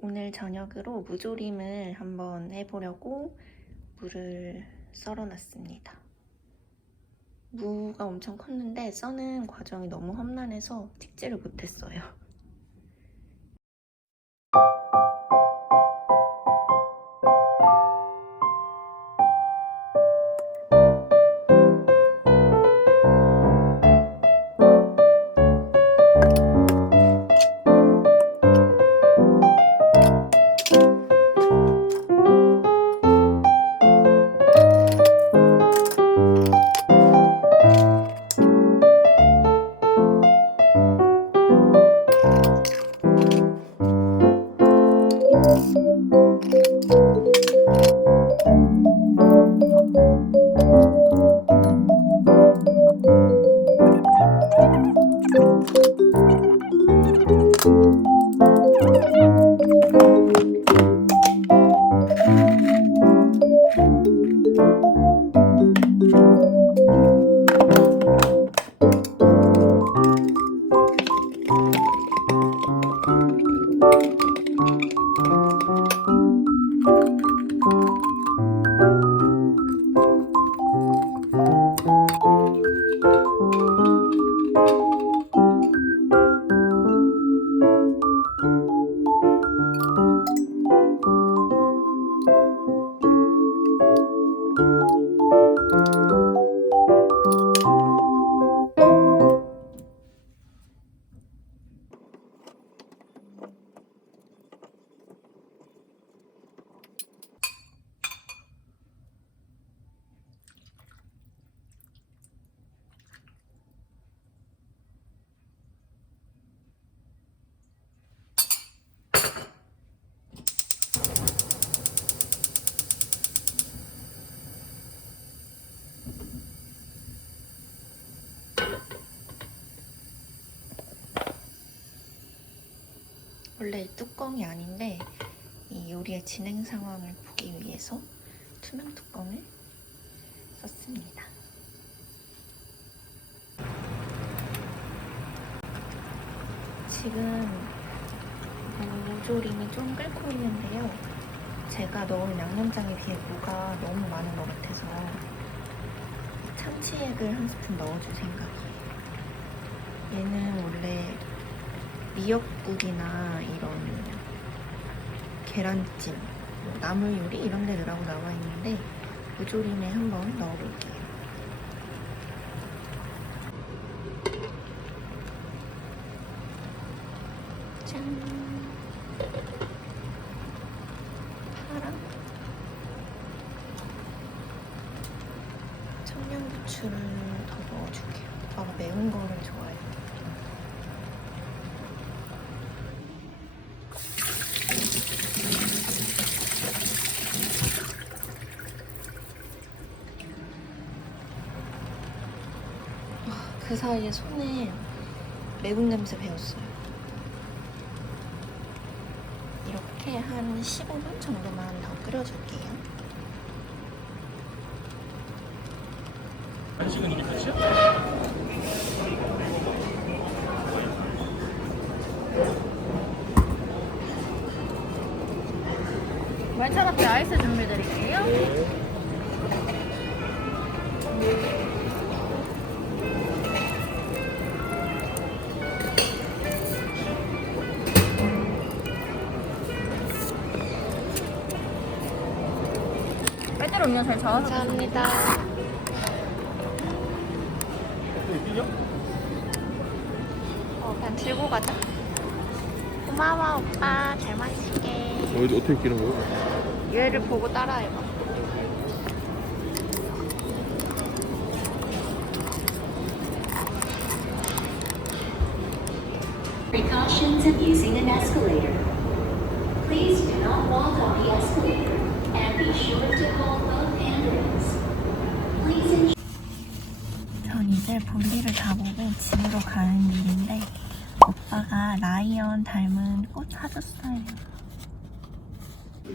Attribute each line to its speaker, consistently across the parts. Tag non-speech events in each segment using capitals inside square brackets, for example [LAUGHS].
Speaker 1: 오늘 저녁으로 무조림을 한번 해보려고 무를 썰어놨습니다. 무가 엄청 컸는데 써는 과정이 너무 험난해서 찍지를 못했어요. Música 원래 이 뚜껑이 아닌데 이 요리의 진행 상황을 보기 위해서 투명 뚜껑을 썼습니다. 지금 무조림이 좀 끓고 있는데요. 제가 넣은 양념장에 비해 무가 너무 많은 것 같아서 참치액을 한 스푼 넣어줄 생각이에요. 얘는 원래 미역국이나 이런 계란찜, 뭐 나물 요리 이런 데 넣으라고 나와 있는데 무조림에 한번 넣어볼게요. 짠! 파랑 청양고추를 더 넣어줄게요. 오빠가 매운 거를 좋아해요. 그 사이에 손에 매운 냄새 배웠어요. 이렇게 한 15분 정도만 더 끓여줄게요.
Speaker 2: 한식은 이게 끝이야?
Speaker 3: 말차 라떼 아이스 준비드릴게요. 빨대로 음료 잘 저어서
Speaker 1: 감사합니다. 어, 그냥 들고 가자. 고마워, 오빠. 잘 마실게.
Speaker 2: 어디 어떻게 끼는 거야?
Speaker 1: 얘를 보고 따라해봐.
Speaker 4: Precautions of using an escalator. Please do not walk on the escalator
Speaker 1: 전 이제 볼일을 다 보고 집으로 가는 길인데 오빠가 라이언 닮은 꽃 사줬어요.
Speaker 2: 이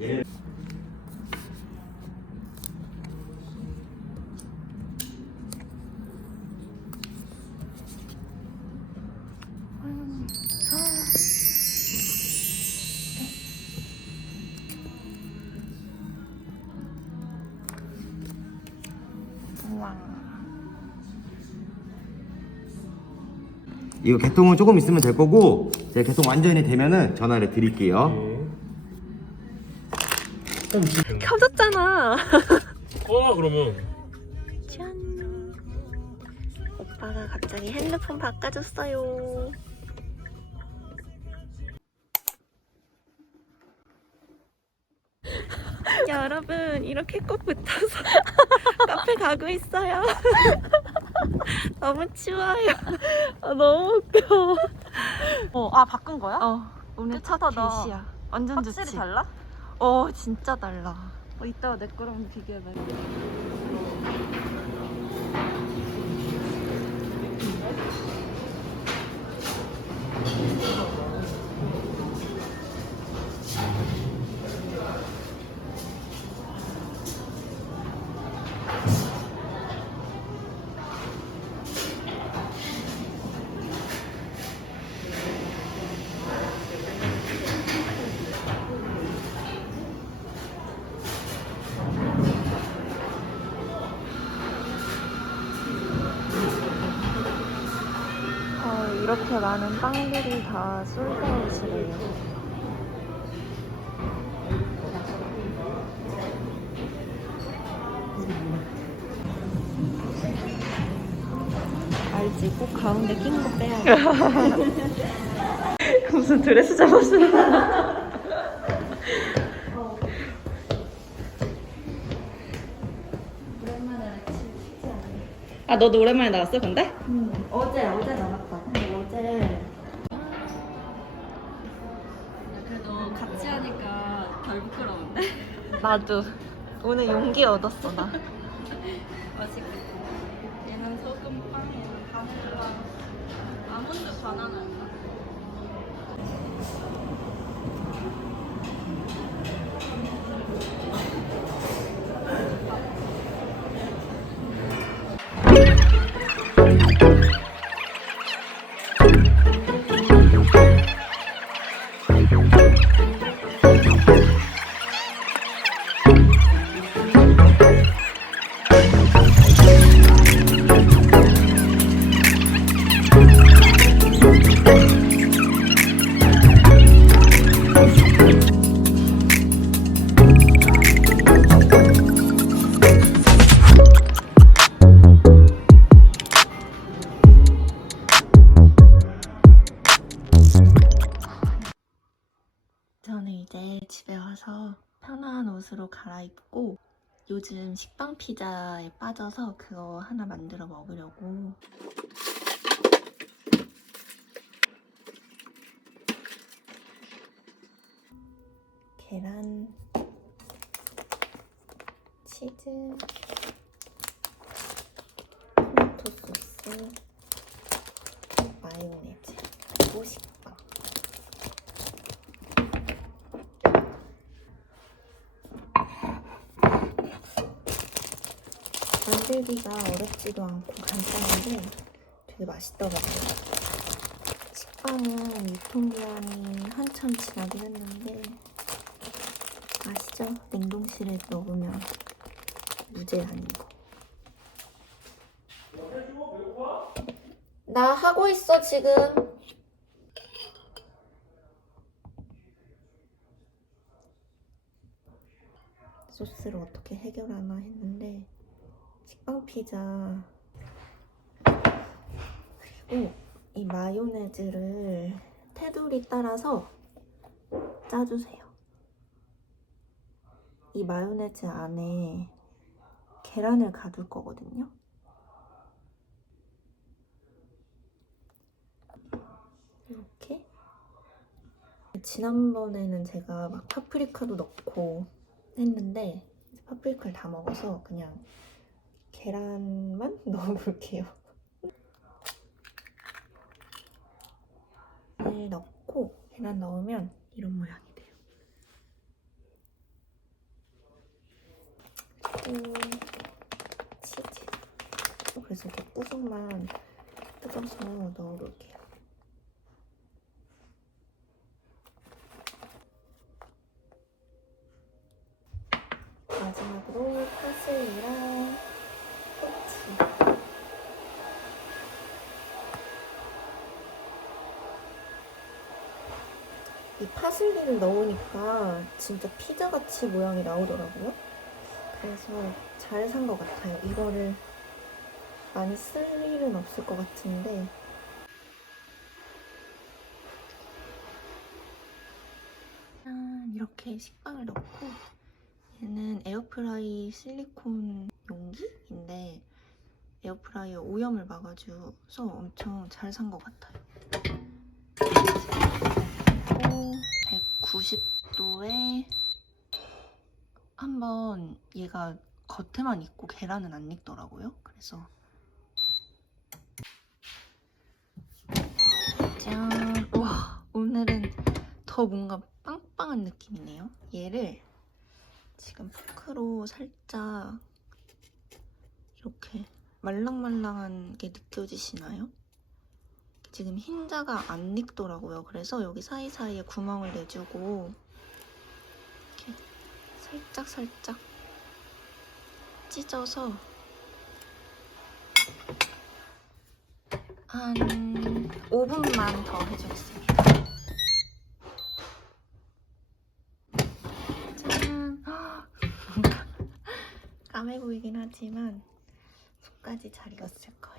Speaker 5: 얘는
Speaker 1: 우와.
Speaker 5: 이거 개통은 조금 있으면 될 거고 제가 개통 완전히 되면은 전화를 드릴게요.
Speaker 1: 켜졌잖아.
Speaker 2: 꺼 그러면.
Speaker 1: 짠. 오빠가 갑자기 핸드폰 바꿔줬어요. [LAUGHS] 여러분 이렇게 꼭 붙어서 [LAUGHS] 카페 가고 있어요. [LAUGHS] 너무 추워요. 아, 너무 웃겨.
Speaker 3: 어, 아 바꾼 거야?
Speaker 1: 어, 오늘 첫
Speaker 3: 깨끗하다.
Speaker 1: 게시야. 완전
Speaker 3: 확실히
Speaker 1: 좋지.
Speaker 3: 달라?
Speaker 1: 어, 진짜 달라.
Speaker 3: 어, 이따가 내 거랑 비교해봐.
Speaker 1: 이렇게 많은 빵들이 다 솔드아웃이래요. 알지? 꼭 가운데 낀 거 빼야 돼. [LAUGHS] 무슨 드레스 잡았어?
Speaker 3: 아 너도 오랜만에 나왔어 근데?
Speaker 1: 어제, 어제 나갔다. 어 나도. 오늘 용기 얻었어, 나. [LAUGHS]
Speaker 3: 맛있겠다. 얘는 소금 빵, 얘는 바닐라, 아몬드 바나나
Speaker 1: 옷으로 갈아입고 요즘 식빵 피자에 빠져서 그거 하나 만들어 먹으려고. 계란 치즈 토마토 소스 마요네즈. 50 만들기가 어렵지도 않고 간단한데 되게 맛있더라고요. 식빵은 유통기한이 한참 지나긴 했는데 아시죠? 냉동실에 넣으면 무제한인 거. 나 하고 있어 지금. 소스를 어떻게 해결하나 했는데 식 빵 피자 그리고 이 마요네즈를 테두리 따라서 짜주세요. 이 마요네즈 안에 계란을 가둘 거거든요. 이렇게 지난번에는 제가 막 파프리카도 넣고 했는데 파프리카를 다 먹어서 그냥 계란만 [LAUGHS] 넣어볼게요. 을 넣고 계란 넣으면 이런 모양이 돼요. 그리고 치즈. 그래서 이렇게 뿌석만 뜯어서 넣어볼게요. 마지막으로 파슬리랑 고추. 이 파슬리를 넣으니까 진짜 피자같이 모양이 나오더라고요. 그래서 잘 산 것 같아요. 이거를 많이 쓸 일은 없을 것 같은데 짠 이렇게 식빵을 넣고 얘는 에어프라이 실리콘 용기인데 에어프라이어 오염을 막아줘서 엄청 잘 산 것 같아요. 그리고 190도에 한번 얘가 겉에만 익고 계란은 안 익더라고요. 그래서 짠! 와 오늘은 더 뭔가 빵빵한 느낌이네요. 얘를 지금 포크로 살짝 이렇게 말랑말랑한 게 느껴지시나요? 지금 흰자가 안 익더라고요. 그래서 여기 사이사이에 구멍을 내주고 이렇게 살짝 살짝 찢어서 한 5분만 더 해주겠습니다. 짠! [LAUGHS] 까매 보이긴 하지만 속까지 잘 익었을 거예요.